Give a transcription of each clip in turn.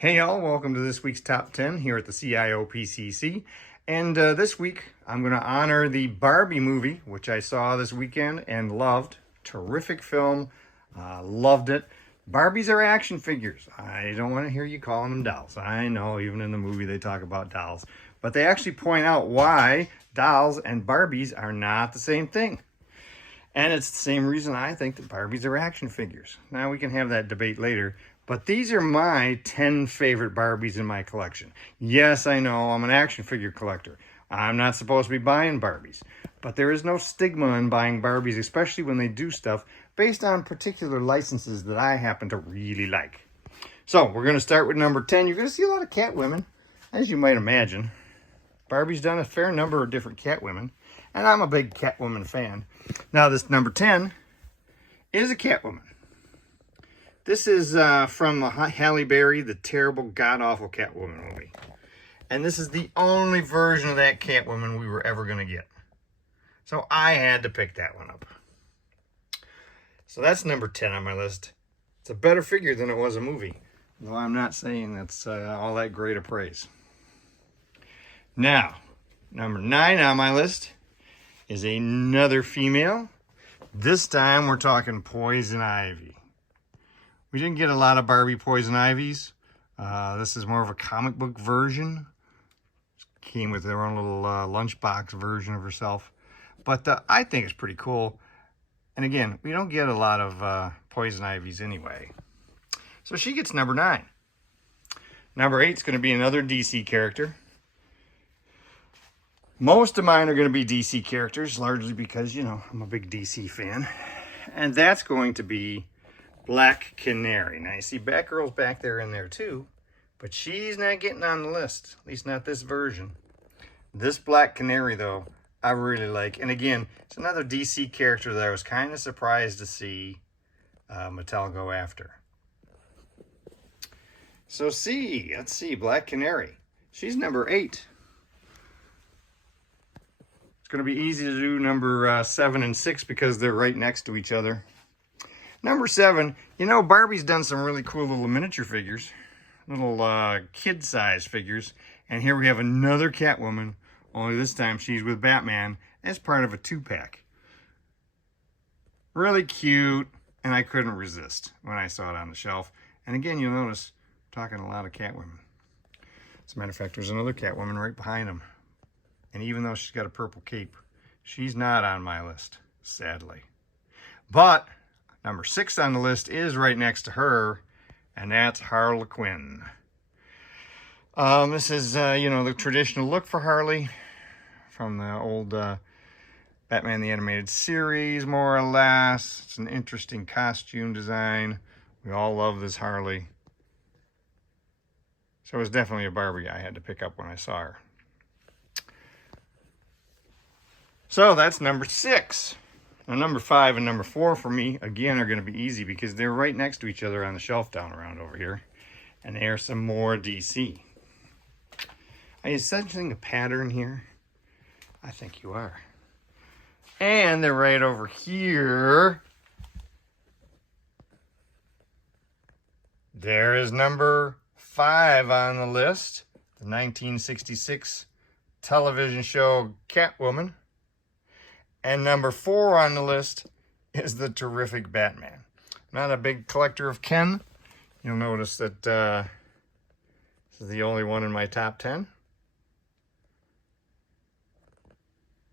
Hey y'all, welcome to this week's Top 10 here at the CIOPCC. And this week, I'm going to honor the Barbie movie, which I saw this weekend and loved. Terrific film. Loved it. Barbies are action figures. I don't want to hear you calling them dolls. I know, even in the movie they talk about dolls. But they actually point out why dolls and Barbies are not the same thing. And it's the same reason I think that Barbies are action figures. Now we can have that debate later. But these are my 10 favorite Barbies in my collection. Yes, I know, I'm an action figure collector. I'm not supposed to be buying Barbies. But there is no stigma in buying Barbies, especially when they do stuff based on particular licenses that I happen to really like. So, we're going to start with number 10. You're going to see a lot of Catwomen, as you might imagine. Barbie's done a fair number of different Catwomen, and I'm a big Catwoman fan. Now, this number 10 is a Catwoman. This is from Halle Berry, the terrible, god-awful Catwoman movie. And this is the only version of that Catwoman we were ever going to get. So I had to pick that one up. So that's number 10 on my list. It's a better figure than it was a movie. Though I'm not saying that's all that great a praise. Now, number 9 on my list is another female. This time we're talking Poison Ivy. We didn't get a lot of Barbie Poison Ivies. This is more of a comic book version. Came with their own little lunchbox version of herself. But I think it's pretty cool. And again, we don't get a lot of Poison Ivies anyway. So she gets number 9. Number 8 is going to be another DC character. Most of mine are going to be DC characters, largely because, you know, I'm a big DC fan. And that's going to be Black Canary. Now, you see Batgirl's back there in there too, but she's not getting on the list, at least not this version. This Black Canary, though, I really like. And again, it's another DC character that I was kind of surprised to see Mattel go after. So let's see, Black Canary. She's number 8. It's going to be easy to do number 7 and 6 because they're right next to each other. Number 7, you know, Barbie's done some really cool little miniature figures, little kid-size figures, and here we have another Catwoman, only this time she's with Batman as part of a 2-pack. Really cute, and I couldn't resist when I saw it on the shelf. And again, you'll notice, I'm talking a lot of Catwomen. As a matter of fact, there's another Catwoman right behind him. And even though she's got a purple cape, she's not on my list, sadly. But number 6 on the list is right next to her, and that's Harley Quinn. This is, you know, the traditional look for Harley from the old Batman the Animated Series, more or less. It's an interesting costume design. We all love this Harley. So it was definitely a Barbie I had to pick up when I saw her. So that's number 6. Now, number 5 and number 4 for me, again, are going to be easy because they're right next to each other on the shelf down around over here. And they are some more DC. Are you sensing a pattern here? I think you are. And they're right over here. There is number 5 on the list. The 1966 television show Catwoman. And number 4 on the list is the terrific Batman. Not a big collector of Ken. You'll notice that this is the only one in my top 10.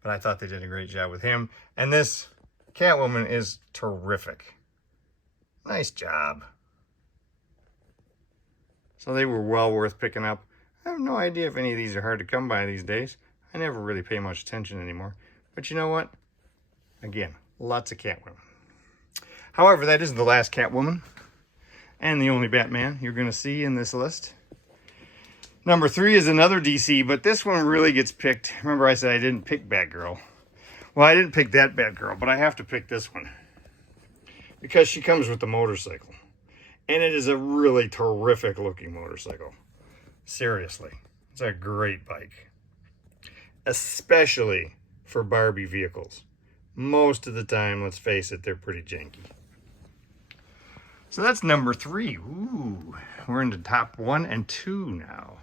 But I thought they did a great job with him. And this Catwoman is terrific. Nice job. So they were well worth picking up. I have no idea if any of these are hard to come by these days. I never really pay much attention anymore. But you know what? Again, lots of Catwomen. However, that isn't the last Catwoman and the only Batman you're going to see in this list. Number 3 is another DC, but this one really gets picked. Remember I said I didn't pick Batgirl. Well, I didn't pick that Batgirl, but I have to pick this one because she comes with the motorcycle. And it is a really terrific looking motorcycle. Seriously, it's a great bike. Especially for Barbie vehicles. Most of the time, let's face it, they're pretty janky. So that's number 3. Ooh, we're in the top 1 and 2 now.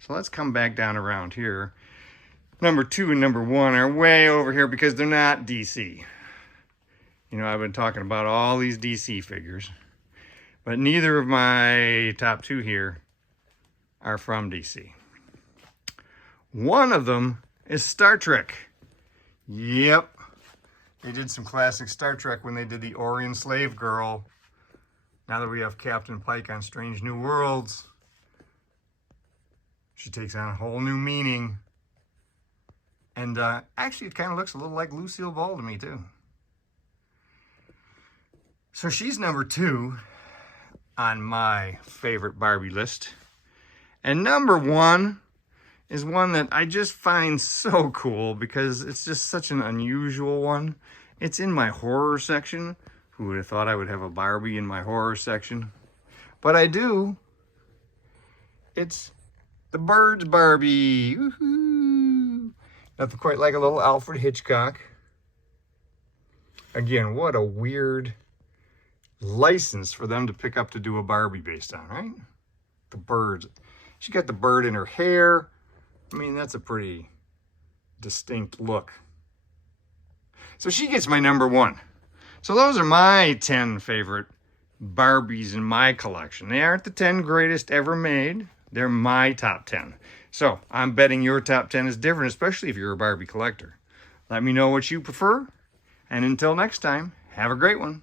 So let's come back down around here. Number 2 and number 1 are way over here because they're not DC. You know, I've been talking about all these DC figures, but neither of my top 2 here are from DC. One of them is Star Trek. Yep. They did some classic Star Trek when they did the Orient Slave Girl. Now that we have Captain Pike on Strange New Worlds, she takes on a whole new meaning. And actually, it kind of looks a little like Lucille Ball to me, too. So she's number 2 on my favorite Barbie list. And number 1 is one that I just find so cool because it's just such an unusual one. It's in my horror section. Who would have thought I would have a Barbie in my horror section? But I do. It's the Birds Barbie. Woohoo! Nothing quite like a little Alfred Hitchcock. Again, what a weird license for them to pick up to do a Barbie based on, right? The birds. She got the bird in her hair. I mean, that's a pretty distinct look. So she gets my number 1. So those are my 10 favorite Barbies in my collection. They aren't the 10 greatest ever made. They're my top 10. So I'm betting your top 10 is different, especially if you're a Barbie collector. Let me know what you prefer. And until next time, have a great one.